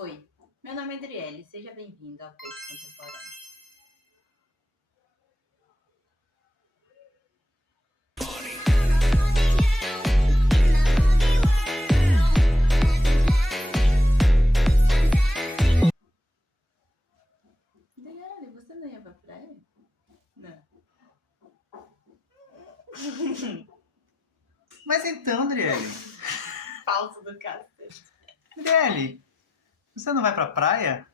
Oi, meu nome é Adriele, seja bem-vindo ao Peixe Contemporâneo. Adriele, você não ia pra praia? Não. Mas então, Adriele. Falso do cacete. Adriele, você não vai pra praia?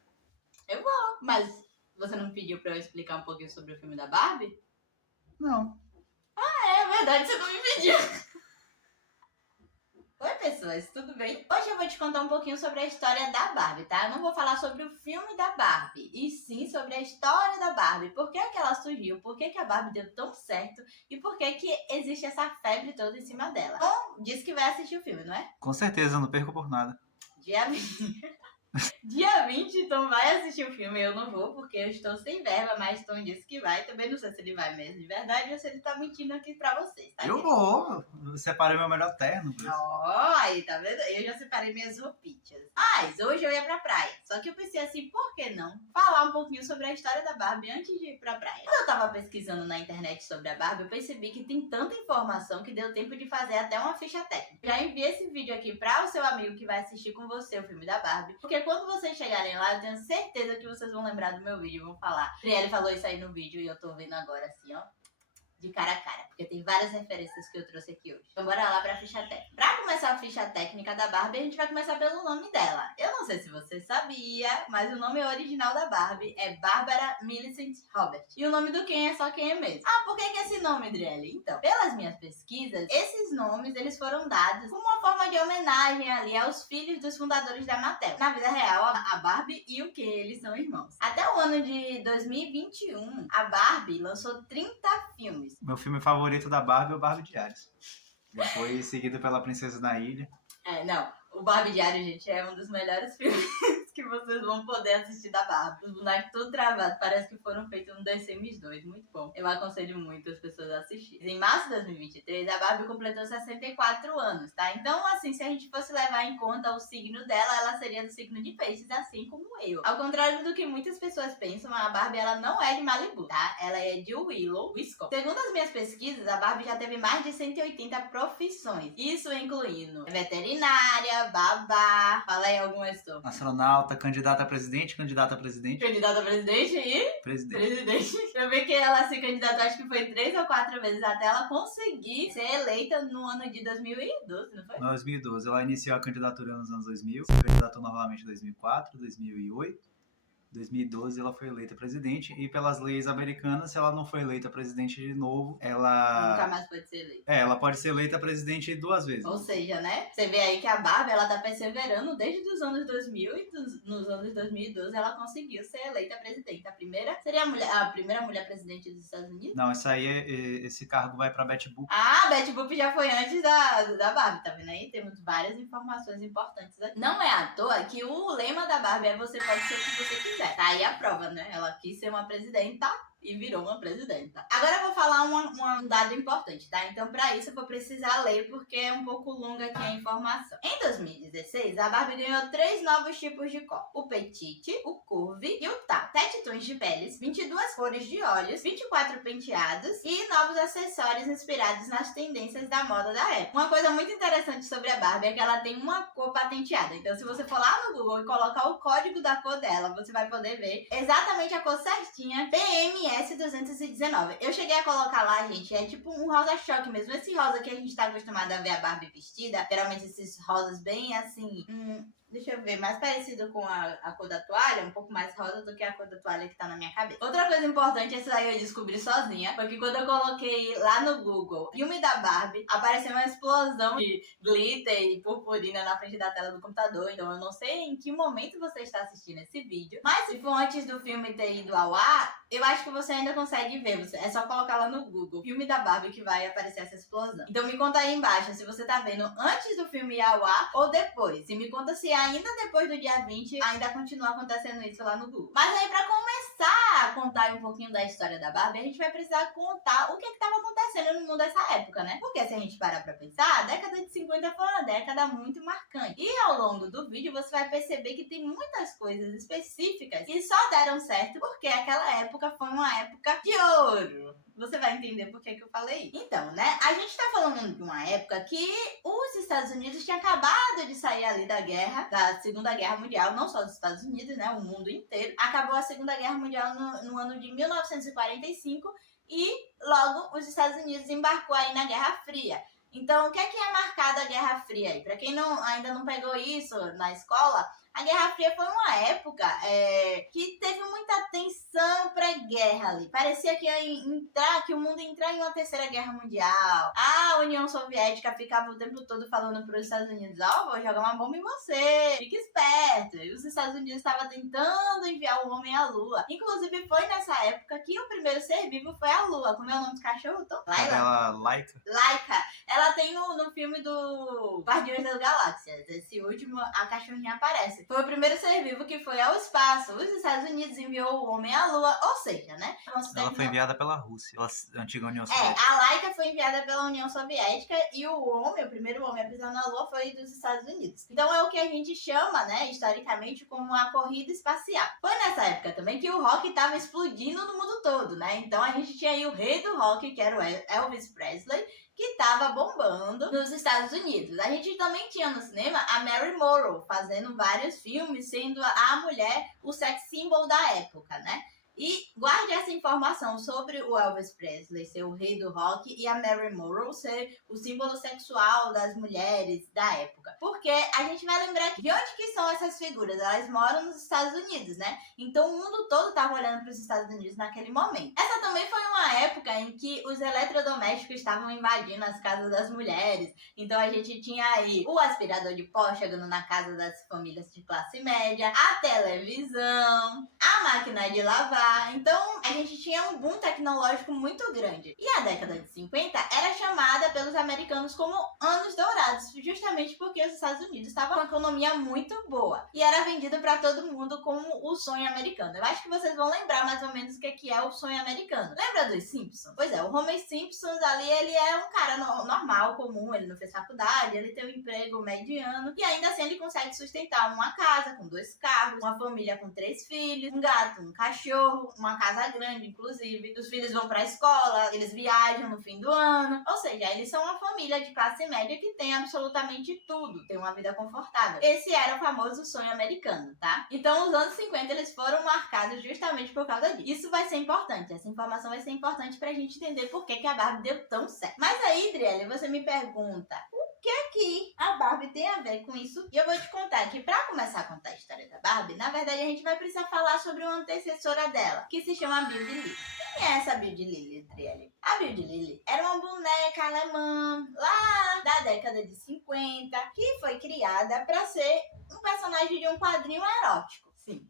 Eu vou, mas você não pediu pra eu explicar um pouquinho sobre o filme da Barbie? Não. É verdade, você não me pediu. Oi, pessoas, tudo bem? Hoje eu vou te contar um pouquinho sobre a história da Barbie, tá? Eu não vou falar sobre o filme da Barbie, e sim sobre a história da Barbie. Por que ela surgiu, por que a Barbie deu tão certo e por que existe essa febre toda em cima dela. Bom, disse que vai assistir o filme, não é? Com certeza, eu não perco por nada. Dia 20, Tom vai assistir o filme. Eu não vou porque eu estou sem verba, mas Tom disse que vai. Também não sei se ele vai mesmo de verdade ou se ele tá mentindo aqui pra vocês, tá? Eu vou. Eu separei meu melhor terno. Aí, tá vendo? Eu já separei minhas roupinhas. Mas hoje eu ia pra praia. Só que eu pensei assim, por que não falar um pouquinho sobre a história da Barbie antes de ir pra praia? Quando eu tava pesquisando na internet sobre a Barbie, eu percebi que tem tanta informação que deu tempo de fazer até uma ficha técnica. Já enviei esse vídeo aqui pra o seu amigo que vai assistir com você o filme da Barbie, porque quando vocês chegarem lá, eu tenho certeza que vocês vão lembrar do meu vídeo e vão falar. Ele falou isso aí no vídeo e eu tô vendo agora assim, ó, de cara a cara, porque tem várias referências que eu trouxe aqui hoje. Então bora lá pra ficha técnica. Pra começar a ficha técnica da Barbie, a gente vai começar pelo nome dela. Eu não sei se você sabia, mas o nome original da Barbie é Barbara Millicent Robert. E o nome do Ken é só quem é mesmo. Ah, por que esse nome, Adriele? Então, pelas minhas pesquisas, esses nomes eles foram dados como uma forma de homenagem ali aos filhos dos fundadores da Mattel. Na vida real, a Barbie e o Ken, eles são irmãos. Até o ano de 2021, a Barbie lançou 30 filmes. Meu filme favorito da Barbie é o Barbie Diários. Depois seguido pela Princesa da Ilha. Não, o Barbie Diário, gente, é um dos melhores filmes que vocês vão poder assistir da Barbie. Os bonecos tudo travados, parece que foram feitos no The Sims 2, muito bom. Eu aconselho muito as pessoas a assistirem. Em março de 2023, a Barbie completou 64 anos, tá? Então, assim, se a gente fosse levar em conta o signo dela, ela seria do signo de peixes, assim como eu. Ao contrário do que muitas pessoas pensam, a Barbie, ela não é de Malibu, tá? Ela é de Willow, Wisconsin. Segundo as minhas pesquisas, a Barbie já teve mais de 180 profissões. Isso incluindo veterinária, babá, fala aí algumas sobre. Astronauta, candidata a presidente. Candidata a presidente e... Presidente. Eu vi que ela se candidatou, acho que foi 3 ou 4 vezes até ela conseguir ser eleita no ano de 2012, não foi? 2012. Ela iniciou a candidatura nos anos 2000. Se candidatou novamente em 2004, 2008. 2012 ela foi eleita presidente e pelas leis americanas, se ela não foi eleita presidente de novo, ela... Nunca mais pode ser eleita. Ela pode ser eleita presidente 2 vezes. Ou seja, né? Você vê aí que a Barbie, ela tá perseverando desde os anos 2000 e nos anos 2012 ela conseguiu ser eleita presidente. A primeira seria a primeira mulher presidente dos Estados Unidos? Não, esse cargo vai pra Betty Boop. Ah, Betty Boop já foi antes da Barbie, tá vendo aí? Temos várias informações importantes aqui. Não é à toa que o lema da Barbie é você pode ser o que você quiser. Tá aí a prova, né? Ela quis ser uma presidenta e virou uma presidenta. Agora eu vou falar um dado importante, tá? Então, pra isso, eu vou precisar ler, porque é um pouco longa aqui a informação. Em 2016, a Barbie ganhou 3 novos tipos de copo. O Petite, o Curve e o Tap. 7 tons de peles, 22 cores de olhos, 24 penteados e novos acessórios inspirados nas tendências da moda da época. Uma coisa muito interessante sobre a Barbie é que ela tem uma cor patenteada. Então, se você for lá no Google e colocar o código da cor dela, você vai poder ver exatamente a cor certinha, PMS 219. Eu cheguei a colocar lá, gente, é tipo um rosa choque mesmo. Esse rosa que a gente tá acostumado a ver a Barbie vestida, geralmente esses rosas bem assim, deixa eu ver, mais parecido com a cor da toalha, um pouco mais rosa do que a cor da toalha que tá na minha cabeça. Outra coisa importante, essa aí eu descobri sozinha, foi que quando eu coloquei lá no Google filme da Barbie, apareceu uma explosão de glitter e purpurina na frente da tela do computador. Então eu não sei em que momento você está assistindo esse vídeo, mas se for antes do filme ter ido ao ar, eu acho que você ainda consegue ver. É só colocar lá no Google filme da Barbie que vai aparecer essa explosão. Então me conta aí embaixo se você tá vendo antes do filme ir ao ar ou depois. E me conta se ainda depois do dia 20, ainda continua acontecendo isso lá no Google. Mas aí, pra começar a contar um pouquinho da história da Barbie, a gente vai precisar contar o que estava acontecendo no mundo dessa época, né? Porque se a gente parar pra pensar, a década de 50 foi uma década muito marcante. E ao longo do vídeo, você vai perceber que tem muitas coisas específicas que só deram certo porque aquela época foi uma época de ouro. Você vai entender por que eu falei isso. Então, né, a gente tá falando de uma época que os Estados Unidos tinham acabado de sair ali da guerra, da Segunda Guerra Mundial, não só dos Estados Unidos, né, o mundo inteiro. Acabou a Segunda Guerra Mundial no ano de 1945 e logo os Estados Unidos embarcou aí na Guerra Fria. Então, o que é marcado a Guerra Fria aí? Pra quem ainda não pegou isso na escola, a Guerra Fria foi uma época que teve muita tensão pré-guerra ali. Parecia que que o mundo ia entrar em uma terceira guerra mundial. A União Soviética ficava o tempo todo falando para os Estados Unidos: vou jogar uma bomba em você, fique esperto. E os Estados Unidos estavam tentando enviar o homem à Lua. Inclusive, foi nessa época que o primeiro ser vivo foi a Lua. Como é o nome do cachorro, Tom? Laika. Laika. Ela tem no filme do Guardiões das Galáxias. Esse último, a cachorrinha aparece. Foi o primeiro ser vivo que foi ao espaço. Os Estados Unidos enviou o homem à Lua, ou seja, né? Ela foi enviada pela Rússia, pela antiga União Soviética. A Laika foi enviada pela União Soviética e o primeiro homem a pisar na Lua foi dos Estados Unidos. Então é o que a gente chama, né, historicamente, como a corrida espacial. Foi nessa época também que o rock estava explodindo no mundo todo, né? Então a gente tinha aí o rei do rock, que era o Elvis Presley, que estava bombando nos Estados Unidos. A gente também tinha no cinema a Mary Monroe, fazendo vários filmes, sendo a mulher o sex symbol da época, né? E guarde essa informação sobre o Elvis Presley ser o rei do rock e a Mary Monroe ser o símbolo sexual das mulheres da época. Porque a gente vai lembrar de onde que são essas figuras. Elas moram nos Estados Unidos, né? Então o mundo todo estava olhando para os Estados Unidos naquele momento. Essa também foi uma época em que os eletrodomésticos estavam invadindo as casas das mulheres. Então a gente tinha aí o aspirador de pó chegando na casa das famílias de classe média, a televisão, a máquina de lavar. Então, a gente tinha um boom tecnológico muito grande. E a década de 50 era chamada pelos americanos como anos dourados, justamente porque os Estados Unidos estavam com uma economia muito boa. E era vendido para todo mundo como o sonho americano. Eu acho que vocês vão lembrar mais ou menos o que é o sonho americano. Lembra dos Simpsons? Pois é, o Homer Simpson ali, ele é um cara normal, comum, ele não fez faculdade, ele tem um emprego mediano e ainda assim ele consegue sustentar uma casa com 2 carros, uma família com 3 filhos, um gato, um cachorro, uma casa grande, inclusive. Os filhos vão pra escola, eles viajam no fim do ano. Ou seja, eles são uma família de classe média que tem absolutamente tudo, tem uma vida confortável. Esse era o famoso sonho americano, tá? Então, os anos 50, eles foram marcados justamente por causa disso. Isso vai ser importante, essa informação vai ser importante pra gente entender por que a Barbie deu tão certo. Mas aí, Driele, você me pergunta: o que a Barbie tem a ver com isso? E eu vou te contar que pra começar a contar a história da Barbie, na verdade a gente vai precisar falar sobre uma antecessora dela, que se chama Build Lily. Quem é essa Build Lily, Driele? A Build Lily era uma boneca alemã lá da década de 50 que foi criada pra ser um personagem de um quadrinho erótico. Sim,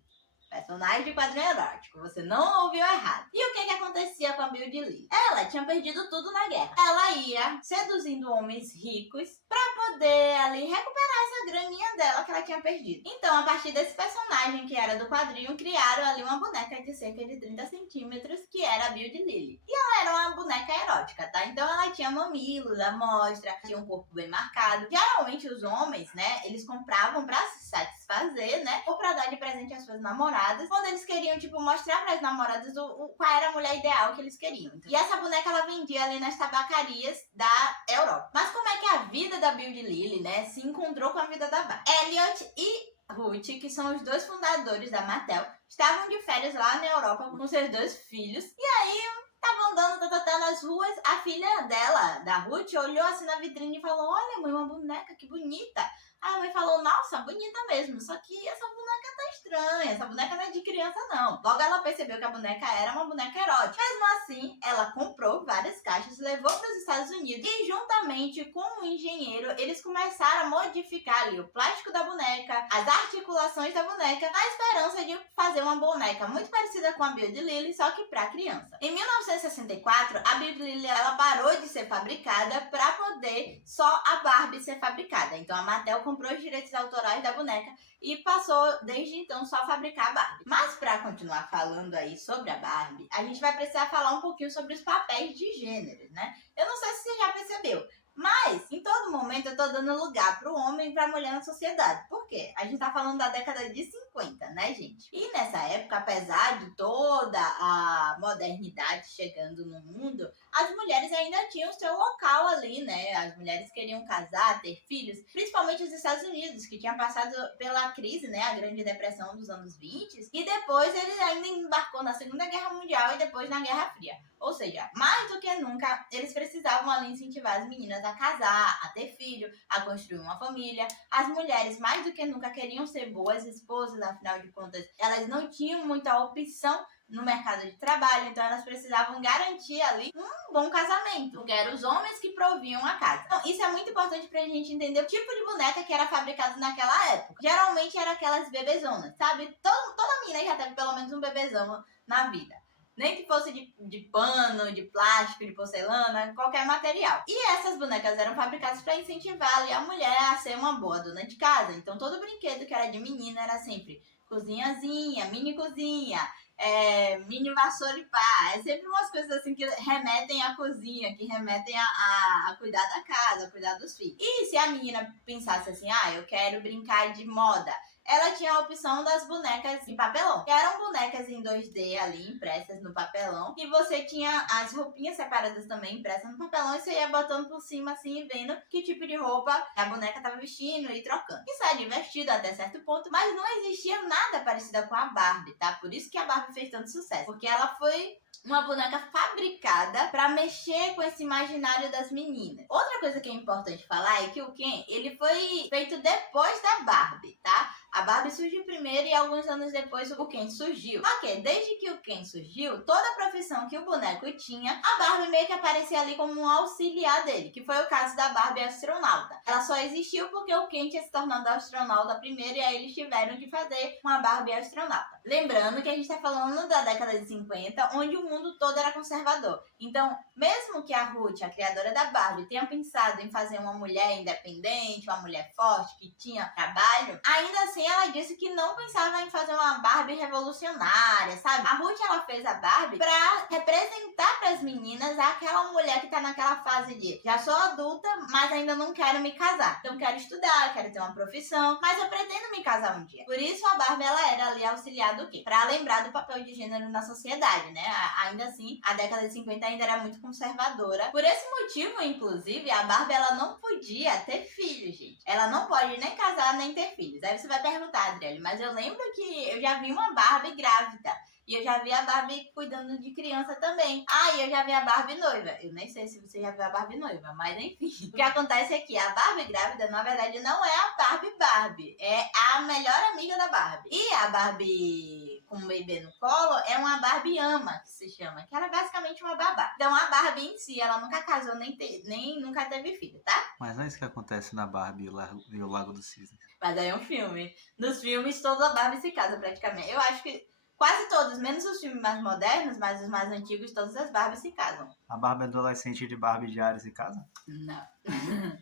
personagem de quadrinho erótico. Você não ouviu errado. E o que acontecia com a Build Lily? Ela tinha perdido tudo na guerra. Ela ia seduzindo homens ricos pra poder ali recuperar essa graninha dela que ela tinha perdido. Então, a partir desse personagem que era do quadrinho, criaram ali uma boneca de cerca de 30 centímetros, que era a Build Lily. E ela era uma boneca erótica, tá? Então, ela tinha mamilos, a mostra, tinha um corpo bem marcado. Geralmente, os homens, né, eles compravam pra se satisfazer, né, ou pra dar de presente às suas namoradas, quando eles queriam, tipo, mostrar pras namoradas qual era a mulher ideal que eles queriam. E essa boneca, ela vendia ali nas tabacarias da Europa. Mas como é que a vida da Build Lily, né, se encontrou com a vida da Barbie? Elliot e Ruth, que são os 2 fundadores da Mattel, estavam de férias lá na Europa com seus 2 filhos. E aí, estavam andando nas ruas, a filha dela, da Ruth, olhou assim na vitrine e falou: olha, mãe, uma boneca, que bonita. Aí a mãe falou: nossa, bonita mesmo, só que essa boneca tá estranha, essa boneca não é de criança não. Logo ela percebeu que a boneca era uma boneca erótica. Mesmo assim, ela comprou várias caixas, levou para os Estados Unidos e juntamente com um engenheiro, eles começaram a modificar ali o plástico da boneca, as articulações da boneca, na esperança de fazer uma boneca muito parecida com a Build Lily, só que para criança. Em 1964, a Build Lily, ela parou de ser fabricada para poder só a Barbie ser fabricada. Então a Mattel comprou os direitos autorais da boneca e passou desde então só a fabricar a Barbie. Mas para continuar falando aí sobre a Barbie, a gente vai precisar falar um pouquinho sobre os papéis de gênero, né? Eu não sei se você já percebeu, mas em todo momento eu tô dando lugar pro homem e pra mulher na sociedade. Por quê? A gente tá falando da década de 50, né, gente? E nessa época, apesar de toda a modernidade chegando no mundo, as mulheres ainda tinham seu local ali, né? As mulheres queriam casar, ter filhos, principalmente os Estados Unidos, que tinha passado pela crise, né? A Grande Depressão dos anos 20, e depois ele ainda embarcou na Segunda Guerra Mundial e depois na Guerra Fria. Ou seja, mais do que nunca, eles precisavam ali incentivar as meninas a casar, a ter filho, a construir uma família. As mulheres, mais do que nunca, queriam ser boas esposas, afinal de contas, elas não tinham muita opção no mercado de trabalho, então elas precisavam garantir ali um bom casamento, porque eram os homens que proviam a casa. Então, isso é muito importante pra gente entender o tipo de boneca que era fabricado naquela época. Geralmente era aquelas bebezonas, sabe? Toda menina já teve pelo menos um bebezão na vida. Nem que fosse de pano, de plástico, de porcelana, qualquer material. E essas bonecas eram fabricadas para incentivar ali a mulher a ser uma boa dona de casa. Então todo brinquedo que era de menina era sempre cozinhazinha, mini cozinha, mini vassoura e pá. É sempre umas coisas assim que remetem à cozinha, que remetem a cuidar da casa, a cuidar dos filhos. E se a menina pensasse assim, eu quero brincar de moda, ela tinha a opção das bonecas em papelão, que eram bonecas em 2D ali, impressas no papelão, e você tinha as roupinhas separadas também impressas no papelão, e você ia botando por cima assim e vendo que tipo de roupa a boneca tava vestindo e trocando. Isso é divertido até certo ponto, mas não existia nada parecido com a Barbie, tá? Por isso que a Barbie fez tanto sucesso, porque ela foi uma boneca fabricada para mexer com esse imaginário das meninas. Outra coisa que é importante falar é que o Ken, ele foi feito depois da Barbie, tá? A Barbie surgiu primeiro e alguns anos depois o Ken surgiu. Ok, desde que o Ken surgiu, toda a profissão que o boneco tinha, a Barbie meio que aparecia ali como um auxiliar dele, que foi o caso da Barbie astronauta. Ela só existiu porque o Ken tinha se tornado astronauta primeiro e aí eles tiveram que fazer uma Barbie astronauta. Lembrando que a gente tá falando da década de 50, onde o mundo todo era conservador. Então, mesmo que a Ruth, a criadora da Barbie, tenha pensado em fazer uma mulher independente, uma mulher forte, que tinha trabalho, ainda assim ela disse que não pensava em fazer uma Barbie revolucionária, sabe? A Ruth, ela fez a Barbie pra representar pras meninas aquela mulher que tá naquela fase de já sou adulta, mas ainda não quero me casar. Então quero estudar, quero ter uma profissão, mas eu pretendo me casar um dia. Por isso a Barbie, ela era ali auxiliar do quê? Pra lembrar do papel de gênero na sociedade, né? Ainda assim, a década de 50 ainda era muito conservadora. Por esse motivo, inclusive, a Barbie, ela não podia ter filhos, gente. Ela não pode nem casar, nem ter filhos. Aí você vai perguntar, Adriele, mas eu lembro que eu já vi uma Barbie grávida. E eu já vi a Barbie cuidando de criança também. E eu já vi a Barbie noiva. Eu nem sei se você já viu a Barbie noiva, mas enfim. O que acontece é que a Barbie grávida, na verdade, não é a Barbie. É a melhor amiga da Barbie. E a Barbie com o bebê no colo é uma Barbie ama, que se chama. Que era basicamente uma babá. Então a Barbie em si, ela nunca casou, nem nunca teve filho, tá? Mas não é isso que acontece na Barbie e o Lago dos Cisnes. Mas aí é um filme. Nos filmes, toda a Barbie se casa praticamente. Eu acho que quase todos, menos os filmes mais modernos, mas os mais antigos, todas as Barbies se casam. A Barbie adolescente de Barbie Diário se casa? Não,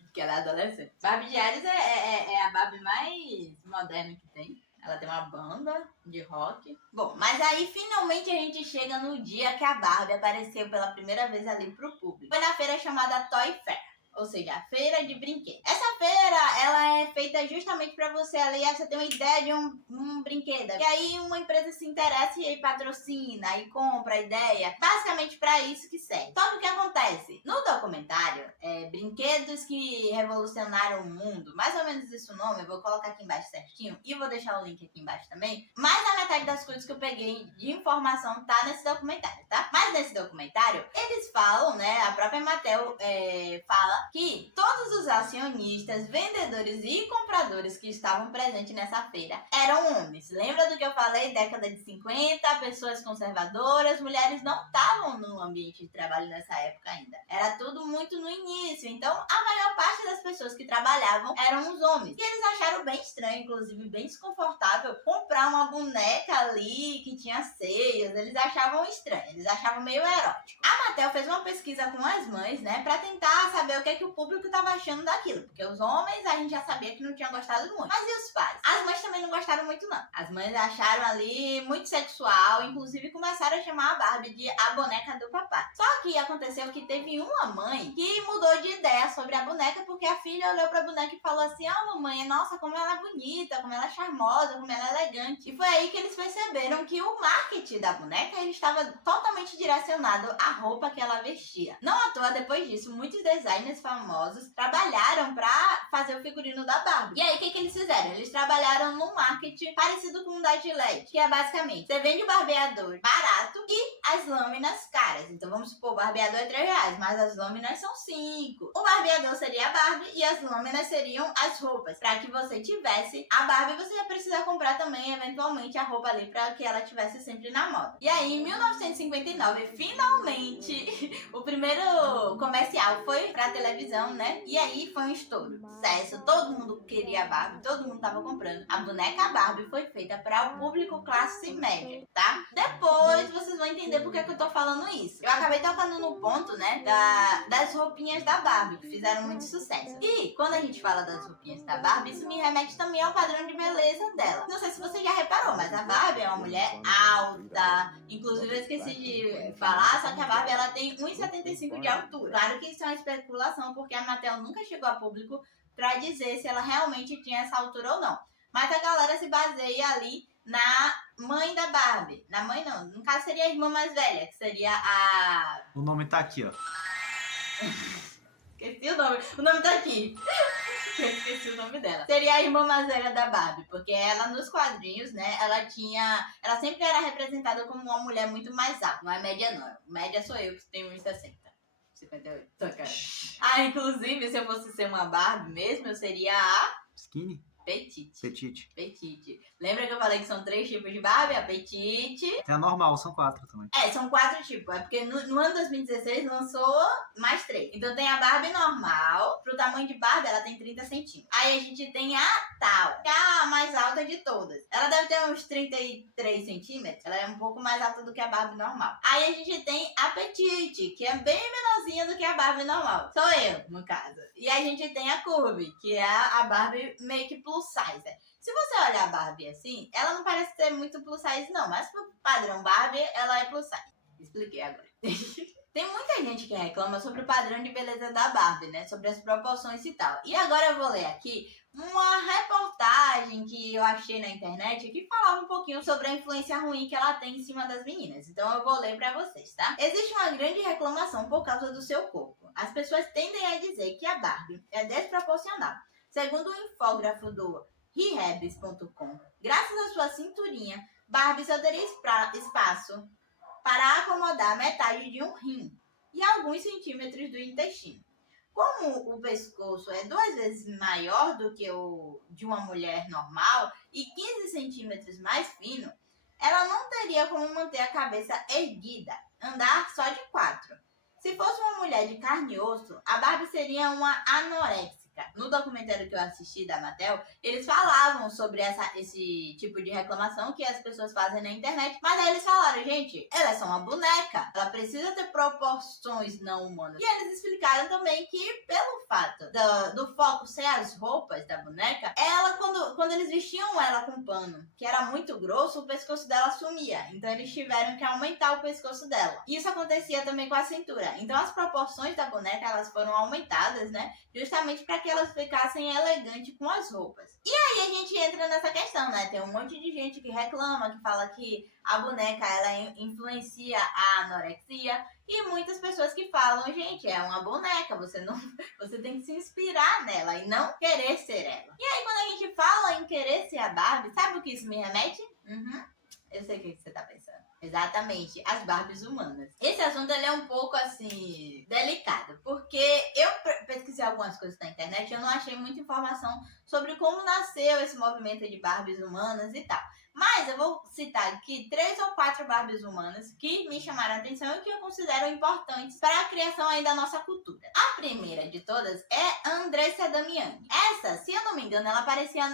porque ela é adolescente. Barbie Diários é a Barbie mais moderna que tem. Ela tem uma banda de rock. Bom, mas aí finalmente a gente chega no dia que a Barbie apareceu pela primeira vez ali pro público. Foi na feira chamada Toy Fair. Ou seja, a feira de brinquedos. Essa feira, ela é feita justamente para você ali, você ter uma ideia de um brinquedo. E aí uma empresa se interessa e aí patrocina, e compra a ideia. Basicamente para isso que serve. Só que o que acontece? No documentário, Brinquedos que Revolucionaram o Mundo, mais ou menos esse o nome, eu vou colocar aqui embaixo certinho, e vou deixar o link aqui embaixo também. Mais da metade das coisas que eu peguei de informação tá nesse documentário, tá? Mas nesse documentário, eles falam, né, a própria Mattel fala que todos os acionistas, vendedores e compradores que estavam presentes nessa feira eram homens. Lembra do que eu falei? Década de 50, pessoas conservadoras, mulheres não estavam no ambiente de trabalho nessa época ainda. Era tudo muito no início, então a maior parte das pessoas que trabalhavam eram os homens. E eles acharam bem estranho, inclusive bem desconfortável, comprar uma boneca ali que tinha seios. Eles achavam estranho, eles achavam meio erótico. A Mattel fez uma pesquisa com as mães, né, pra tentar saber o que que o público tava achando daquilo. Porque os homens, a gente já sabia que não tinham gostado muito. Mas e os pais? As mães também não gostaram muito, não. As mães acharam ali muito sexual, inclusive começaram a chamar a Barbie de a boneca do papai. Só que aconteceu que teve uma mãe que mudou de ideia sobre a boneca, porque a filha olhou pra boneca e falou assim: mamãe, nossa, como ela é bonita, como ela é charmosa, como ela é elegante. E foi aí que eles perceberam que o marketing da boneca, ele estava totalmente direcionado à roupa que ela vestia. Não à toa, depois disso, muitos designers famosos trabalharam pra fazer o figurino da Barbie. E aí, o que eles fizeram? Eles trabalharam num marketing parecido com o da Gillette, que é basicamente, você vende o barbeador barato e as lâminas caras. Então, vamos supor, o barbeador é R$3, mas as lâminas são 5. O barbeador seria a Barbie e as lâminas seriam as roupas. Pra que você tivesse a Barbie, você ia precisar comprar também, eventualmente, a roupa ali pra que ela tivesse sempre na moda. E aí, em 1959, finalmente, o primeiro comercial foi pra televisão, né? E aí foi um estouro, sucesso, todo mundo queria a Barbie, todo mundo tava comprando. A boneca Barbie foi feita para o público classe média, tá? Depois vocês vão entender por que eu tô falando isso. Eu acabei tocando no ponto, né, das roupinhas da Barbie, que fizeram muito sucesso. E quando a gente fala das roupinhas da Barbie, isso me remete também ao padrão de beleza dela. Não sei se você já reparou, mas a Barbie é uma mulher alta. Inclusive, eu esqueci de falar, só que a Barbie, ela tem 1,75 de altura. Claro que isso é uma especulação, porque a Mattel nunca chegou a público pra dizer se ela realmente tinha essa altura ou não. Mas a galera se baseia ali na mãe da Barbie. Na mãe não, no caso seria a irmã mais velha, que seria a... O nome tá aqui, ó. Esqueci o nome tá aqui. Eu esqueci o nome dela. Seria a irmã mais velha da Barbie, porque ela nos quadrinhos, né, ela sempre era representada como uma mulher muito mais alta. Não é média não, média sou eu que tenho 1,60. 58, tô cara. Inclusive, se eu fosse ser uma Barbie mesmo, eu seria a... Skinny? Petite. Lembra que eu falei que são 3 tipos de Barbie? A Petite. Tem a normal, são 4 também. São 4 tipos. É porque no ano 2016 lançou mais 3. Então tem a Barbie normal. Pro tamanho de Barbie, ela tem 30 centímetros. Aí a gente tem a Tower, que é a mais alta de todas. Ela deve ter uns 33 centímetros. Ela é um pouco mais alta do que a Barbie normal. Aí a gente tem a Petite, que é bem menorzinha do que a Barbie normal. Sou eu, no caso. E a gente tem a Curvy, que é a Barbie meio que plus size. Se você olhar a Barbie assim, ela não parece ser muito plus size, não. Mas pro padrão Barbie, ela é plus size. Expliquei agora. Tem muita gente que reclama sobre o padrão de beleza da Barbie, né? Sobre as proporções e tal. E agora eu vou ler aqui uma reportagem que eu achei na internet que falava um pouquinho sobre a influência ruim que ela tem em cima das meninas. Então eu vou ler pra vocês, tá? Existe uma grande reclamação por causa do seu corpo. As pessoas tendem a dizer que a Barbie é desproporcional. Segundo o infógrafo do Rehabs.com, graças à sua cinturinha, Barbie só teria espaço para acomodar metade de um rim e alguns centímetros do intestino. Como o pescoço é 2 vezes maior do que o de uma mulher normal e 15 centímetros mais fino, ela não teria como manter a cabeça erguida, andar só de 4. Se fosse uma mulher de carne e osso, a Barbie seria uma anoréxica. No documentário que eu assisti da Mattel, eles falavam sobre esse tipo de reclamação que as pessoas fazem na internet, mas aí eles falaram, gente, ela é só uma boneca, ela precisa ter proporções não humanas. E eles explicaram também que, pelo fato do foco ser as roupas da boneca, ela, quando eles vestiam ela com pano, que era muito grosso, o pescoço dela sumia. Então eles tiveram que aumentar o pescoço dela. Isso acontecia também com a cintura. Então as proporções da boneca, elas foram aumentadas, né? Justamente para que elas ficassem elegantes com as roupas. E aí a gente entra nessa questão, né? Tem um monte de gente que reclama, que fala que a boneca, ela influencia a anorexia, e muitas pessoas que falam, gente, é uma boneca, você tem que se inspirar nela e não querer ser ela. E aí quando a gente fala em querer ser a Barbie, sabe o que isso me remete? Eu sei o que você tá pensando. Exatamente, as Barbies humanas. Esse assunto ele é um pouco, assim, delicado, porque eu pesquisei algumas coisas na internet e eu não achei muita informação sobre como nasceu esse movimento de Barbies humanas e tal. Mas eu vou citar aqui 3 ou 4 Barbies humanas que me chamaram a atenção e que eu considero importantes para a criação aí da nossa cultura. A primeira de todas é a Andressa Damiani. Essa, se eu não me engano, ela aparecia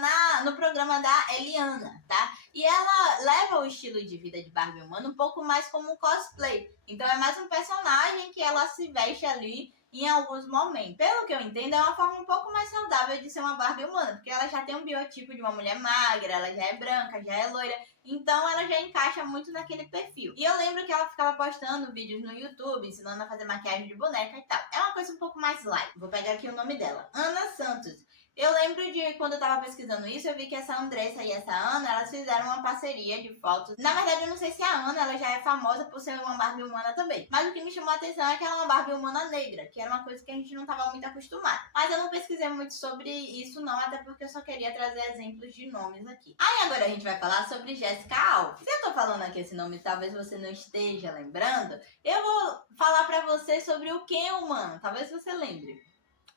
no programa da Eliana, tá? E ela leva o estilo de vida de Barbie humana um pouco mais como um cosplay. Então é mais um personagem que ela se veste ali em alguns momentos. Pelo que eu entendo, é uma forma um pouco mais saudável de ser uma Barbie humana, porque ela já tem um biotipo de uma mulher magra, ela já é branca, já é loira, então ela já encaixa muito naquele perfil. E eu lembro que ela ficava postando vídeos no YouTube, ensinando a fazer maquiagem de boneca e tal. É uma coisa um pouco mais light. Vou pegar aqui o nome dela. Ana Santos. Eu lembro de quando eu tava pesquisando isso, eu vi que essa Andressa e essa Ana, elas fizeram uma parceria de fotos. Na verdade, eu não sei se a Ana, ela já é famosa por ser uma Barbie humana também. Mas o que me chamou a atenção é que ela é uma Barbie humana negra, que era uma coisa que a gente não tava muito acostumado. Mas eu não pesquisei muito sobre isso não, até porque eu só queria trazer exemplos de nomes aqui. Aí agora a gente vai falar sobre Jessica Alves. Se eu tô falando aqui esse nome, talvez você não esteja lembrando, eu vou falar pra você sobre o Ken humano. Talvez você lembre.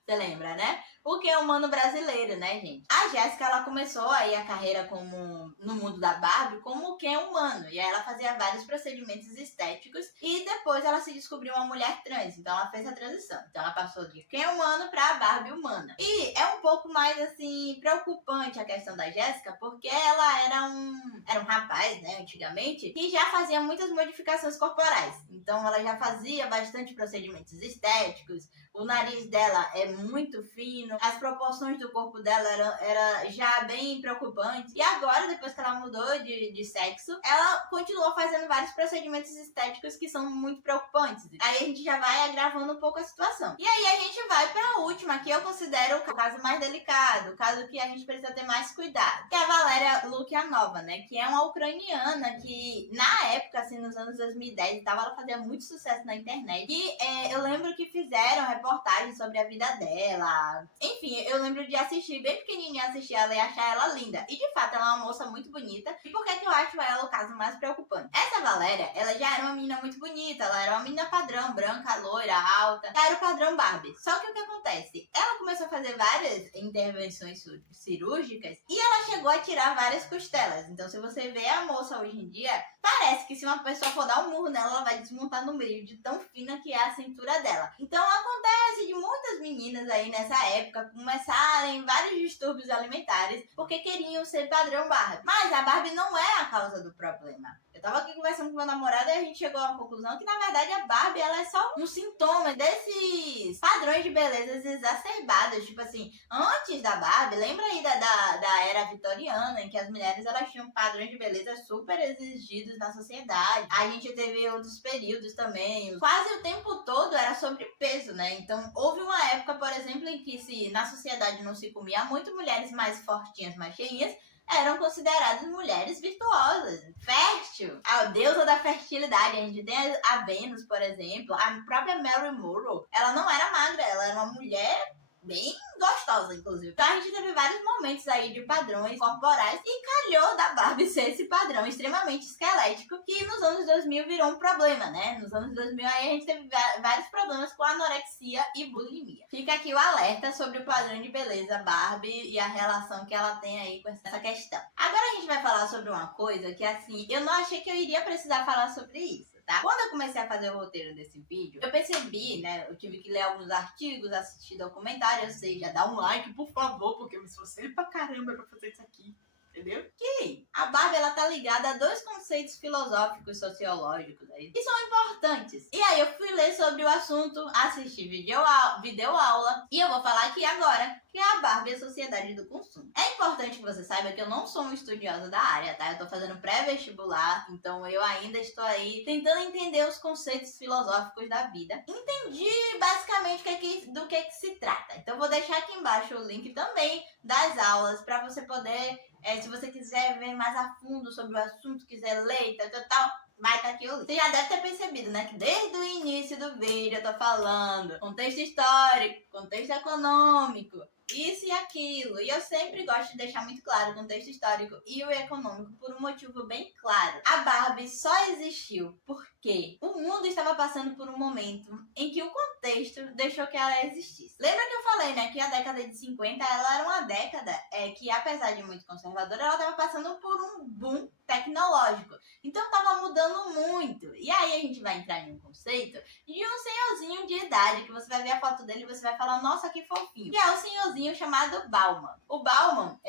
Você lembra, né? O Ken humano brasileiro, né, gente? A Jéssica, ela começou aí a carreira como no mundo da Barbie como Ken humano. E aí ela fazia vários procedimentos estéticos e depois ela se descobriu uma mulher trans. Então ela fez a transição. Então ela passou de Ken humano pra Barbie humana. E é um pouco mais, assim, preocupante a questão da Jéssica, porque ela era um rapaz, né, antigamente, que já fazia muitas modificações corporais. Então ela já fazia bastante procedimentos estéticos. O nariz dela é muito fino, as proporções do corpo dela era já bem preocupantes. E agora, depois que ela mudou de sexo, ela continuou fazendo vários procedimentos estéticos que são muito preocupantes. Aí a gente já vai agravando um pouco a situação. E aí a gente vai pra última, que eu considero o caso mais delicado, o caso que a gente precisa ter mais cuidado, que é a Valéria Lukyanova, né? Que é uma ucraniana que, na época, assim, nos anos 2010 e tal, ela fazia muito sucesso na internet. E eu lembro que fizeram reportagens sobre a vida dela. Enfim, eu lembro de assistir, bem pequenininha, assistir ela e achar ela linda. E de fato, ela é uma moça muito bonita. E por que eu acho ela o caso mais preocupante? Essa Valéria, ela já era uma menina muito bonita. Ela era uma menina padrão, branca, loira, alta. Ela era o padrão Barbie. Só que o que acontece? Ela começou a fazer várias intervenções cirúrgicas e ela chegou a tirar várias costelas. Então, se você vê a moça hoje em dia, parece que se uma pessoa for dar um murro nela, ela vai desmontar no meio, de tão fina que é a cintura dela. Então, acontece de muitas meninas aí nessa época começarem vários distúrbios alimentares porque queriam ser padrão Barbie. Mas a Barbie não é a causa do problema. Eu tava aqui conversando com meu namorado e a gente chegou a uma conclusão que, na verdade, a Barbie, ela é só um sintoma desses padrões de beleza exacerbados. Tipo assim, antes da Barbie, lembra aí da era vitoriana, em que as mulheres, elas tinham padrões de beleza super exigidos na sociedade. A gente teve outros períodos também. Quase o tempo todo era sobre peso, né? Então, houve uma época, por exemplo, em que se na sociedade não se comia muito, mulheres mais fortinhas, mais cheinhas, eram consideradas mulheres virtuosas, fértil, a deusa da fertilidade. A gente tem a Vênus, por exemplo, a própria Marilyn Monroe, ela não era magra, ela era uma mulher bem gostosa, inclusive. Então a gente teve vários momentos aí de padrões corporais e calhou da Barbie ser esse padrão extremamente esquelético que nos anos 2000 virou um problema, né? Nos anos 2000 aí a gente teve vários problemas com anorexia e bulimia. Fica aqui o alerta sobre o padrão de beleza Barbie e a relação que ela tem aí com essa questão. Agora a gente vai falar sobre uma coisa que, assim, eu não achei que eu iria precisar falar sobre isso. Tá? Quando eu comecei a fazer o roteiro desse vídeo, eu percebi, né? Eu tive que ler alguns artigos, assistir documentários, ou seja, dá um like, por favor, porque eu me esforcei pra caramba pra fazer isso aqui. Entendeu? Que a Barbie, ela tá ligada a dois conceitos filosóficos sociológicos aí, que são importantes. E aí eu fui ler sobre o assunto, assisti videoaula e eu vou falar aqui agora, que é a Barbie e a sociedade do consumo. É importante que você saiba que eu não sou uma estudiosa da área, tá? Eu tô fazendo pré-vestibular, então eu ainda estou aí tentando entender os conceitos filosóficos da vida. Entendi basicamente do que se trata. Então eu vou deixar aqui embaixo o link também das aulas para você poder, se você quiser ver mais a fundo sobre o assunto, quiser ler e tal, vai estar aqui o link. Você já deve ter percebido, né, que desde o início do vídeo eu tô falando contexto histórico, contexto econômico, isso e aquilo. E eu sempre gosto de deixar muito claro o contexto histórico e o econômico por um motivo bem claro. A Barbie só existiu porque o mundo estava passando por um momento em que o contexto deixou que ela existisse. Lembra que eu falei, né, que a década de 50, ela era uma década que, apesar de muito conservadora, ela estava passando por um boom tecnológico. Então estava mudando muito. E aí a gente vai entrar em um conceito de um senhorzinho de idade, que você vai ver a foto dele e você vai falar, nossa, que fofinho. Que é o senhorzinho chamado Bauman. O Bauman,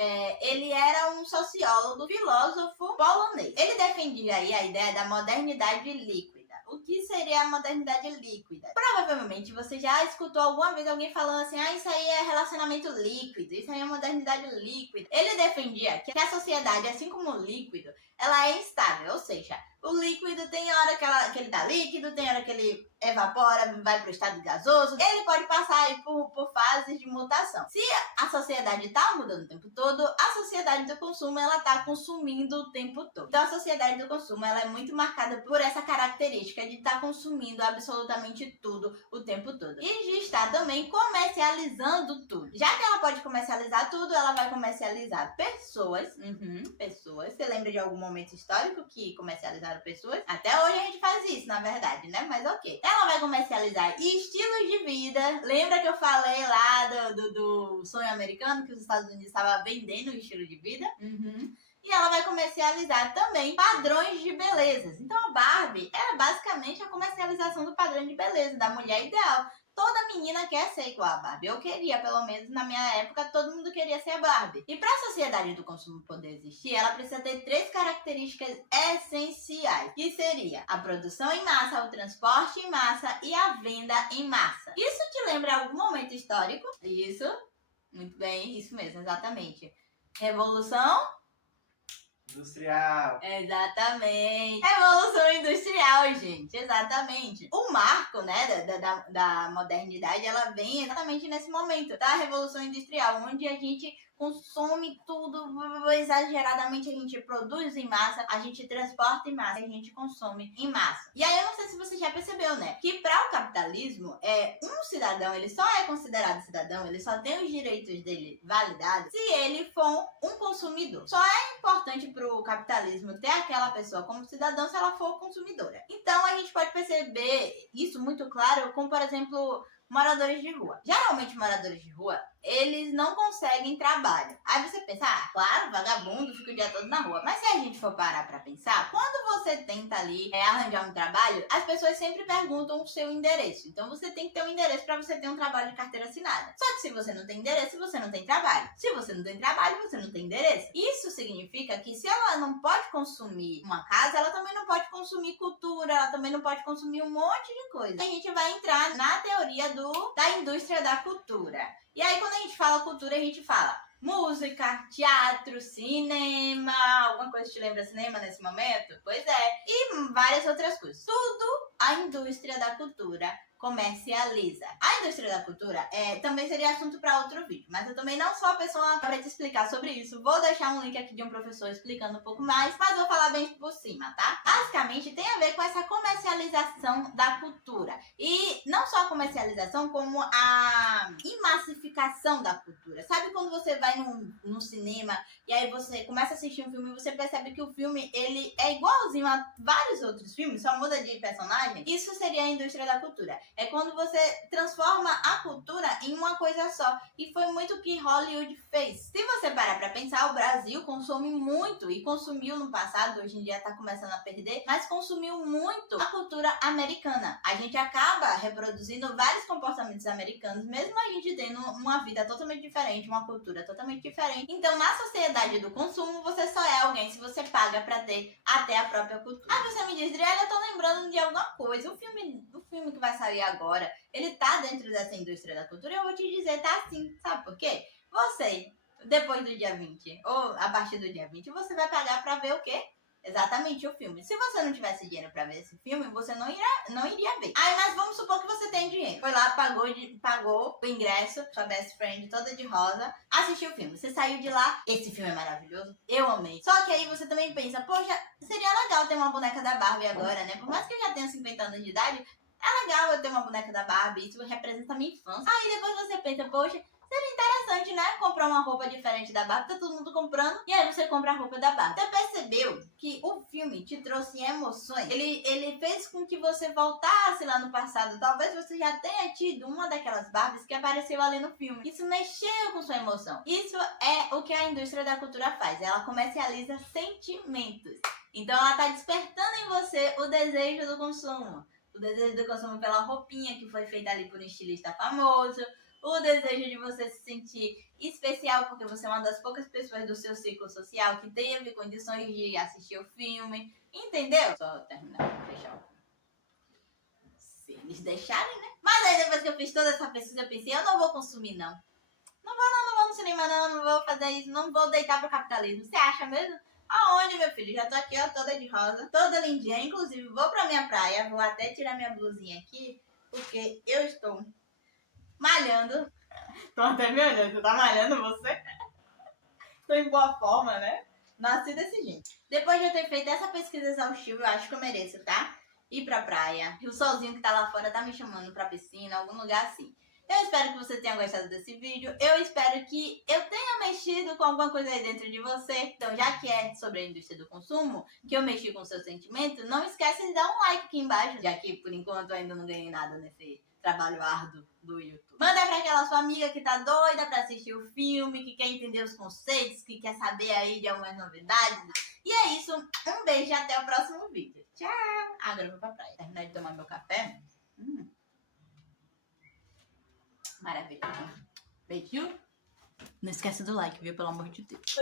ele era um sociólogo, filósofo polonês. Ele defendia aí a ideia da modernidade líquida. O que seria a modernidade líquida? Provavelmente você já escutou alguma vez alguém falando assim, isso aí é relacionamento líquido, isso aí é modernidade líquida. Ele defendia que a sociedade, assim como o líquido, ela é instável, ou seja, o líquido tem hora que ele tá líquido, tem hora que ele evapora, vai pro estado gasoso. Ele pode passar aí por fases de mutação. Se a sociedade tá mudando o tempo todo, a sociedade do consumo, ela tá consumindo o tempo todo. Então a sociedade do consumo, ela é muito marcada por essa característica de estar consumindo absolutamente tudo o tempo todo. E de estar também comercializando tudo. Já que ela pode comercializar tudo, ela vai comercializar pessoas. Pessoas. Você lembra de algum momento histórico que comercializaram pessoas? Até hoje a gente faz isso, na verdade, né? Mas ok. Ela vai comercializar estilos de vida. Lembra que eu falei lá do sonho americano, que os Estados Unidos estavam vendendo o estilo de vida? E ela vai comercializar também padrões de belezas. Então a Barbie é basicamente a comercialização do padrão de beleza, da mulher ideal. Toda menina quer ser igual a Barbie. Eu queria, pelo menos na minha época, todo mundo queria ser a Barbie. E para a sociedade do consumo poder existir, ela precisa ter 3 características essenciais, que seria a produção em massa, o transporte em massa e a venda em massa. Isso te lembra algum momento histórico? Isso. Muito bem, isso mesmo, exatamente. Revolução Industrial. Exatamente. Revolução industrial, gente. Exatamente. O marco, né, da modernidade, ela vem exatamente nesse momento da Revolução Industrial, onde a gente consome tudo exageradamente, a gente produz em massa, a gente transporta em massa, a gente consome em massa. E aí eu não sei se você já percebeu, né, que para o capitalismo, um cidadão, ele só é considerado cidadão, ele só tem os direitos dele validados se ele for um consumidor. Só é importante para o capitalismo ter aquela pessoa como cidadão se ela for consumidora. Então a gente pode perceber isso muito claro com, por exemplo, moradores de rua. Geralmente moradores de rua, eles não conseguem trabalho. Aí você pensa, claro, vagabundo, fica o dia todo na rua. Mas se a gente for parar pra pensar, quando você tenta ali arranjar um trabalho, as pessoas sempre perguntam o seu endereço. Então você tem que ter um endereço pra você ter um trabalho de carteira assinada. Só que se você não tem endereço, você não tem trabalho. Se você não tem trabalho, você não tem endereço. Isso significa que se ela não pode consumir uma casa, ela também não pode consumir cultura, ela também não pode consumir um monte de coisa. A gente vai entrar na teoria da indústria da cultura. E aí, quando a gente fala cultura, a gente fala música, teatro, cinema. Alguma coisa te lembra cinema nesse momento? Pois é. E várias outras coisas. Tudo a indústria da cultura comercializa. A indústria da cultura também seria assunto para outro vídeo, mas eu também não sou a pessoa para te explicar sobre isso. Vou deixar um link aqui de um professor explicando um pouco mais, mas vou falar bem por cima, tá? Basicamente tem a ver com essa comercialização da cultura. E não só a comercialização, como a massificação da cultura. Sabe quando você vai num cinema e aí você começa a assistir um filme e você percebe que o filme ele é igualzinho a vários outros filmes, só muda de personagem? Isso seria a indústria da cultura. É quando você transforma a cultura em uma coisa só. E foi muito o que Hollywood fez. Se você parar pra pensar, o Brasil consome muito e consumiu no passado, hoje em dia tá começando a perder, mas consumiu muito a cultura americana. A gente acaba reproduzindo vários comportamentos americanos, mesmo a gente tendo uma vida totalmente diferente, uma cultura totalmente diferente. Então, na sociedade do consumo, você só é alguém se você paga pra ter até a própria cultura. Aí você me diz, Adriana, eu tô lembrando de alguma coisa. O filme que vai sair agora, ele tá dentro dessa indústria da cultura, eu vou te dizer, tá sim. Sabe por quê? Você, depois do dia 20, ou a partir do dia 20, você vai pagar pra ver o quê? Exatamente o filme. Se você não tivesse dinheiro pra ver esse filme, você não iria ver. Aí, mas vamos supor que você tem dinheiro. Foi lá, pagou o ingresso, sua best friend toda de rosa, assistiu o filme. Você saiu de lá, esse filme é maravilhoso, eu amei. Só que aí você também pensa, poxa, seria legal ter uma boneca da Barbie agora, né? Por mais que eu já tenha 50 anos de idade, é legal eu ter uma boneca da Barbie, isso representa a minha infância. Aí depois você pensa, poxa, seria interessante, né? Comprar uma roupa diferente da Barbie, tá todo mundo comprando, e aí você compra a roupa da Barbie. Você percebeu que o filme te trouxe emoções? Ele fez com que você voltasse lá no passado. Talvez você já tenha tido uma daquelas Barbies que apareceu ali no filme. Isso mexeu com sua emoção. Isso é o que a indústria da cultura faz. Ela comercializa sentimentos. Então ela tá despertando em você o desejo do consumo. O desejo do consumo pela roupinha que foi feita ali por um estilista famoso. O desejo de você se sentir especial porque você é uma das poucas pessoas do seu ciclo social que teve condições de assistir o filme. Entendeu? Só terminar, fechar o filme. Se eles deixarem, né? Mas aí depois que eu fiz toda essa pesquisa, eu pensei, eu não vou consumir, não. Não vou no cinema, não vou fazer isso, não vou deitar pro capitalismo. Você acha mesmo? Aonde, meu filho? Já tô aqui, ó, toda de rosa, toda lindinha. Inclusive, vou pra minha praia, vou até tirar minha blusinha aqui, porque eu estou malhando. Tô até me olhando, tá malhando você? Tô em boa forma, né? Nasci desse jeito. Depois de eu ter feito essa pesquisa exaustiva, eu acho que eu mereço, tá? Ir pra praia. E o solzinho que tá lá fora tá me chamando pra piscina, algum lugar assim. Eu espero que você tenha gostado desse vídeo. Eu espero que eu tenha mexido com alguma coisa aí dentro de você. Então, já que é sobre a indústria do consumo, que eu mexi com o seu sentimento, não esquece de dar um like aqui embaixo, já que por enquanto eu ainda não ganhei nada nesse trabalho árduo do YouTube. Manda pra aquela sua amiga que tá doida pra assistir o filme, que quer entender os conceitos, que quer saber aí de algumas novidades. E é isso. Um beijo e até o próximo vídeo. Tchau! Agora eu vou pra praia. Terminar de tomar meu café. Maravilhoso. Beijo. Não esquece do like, viu? Pelo amor de Deus.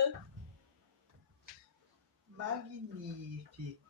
Magnífico.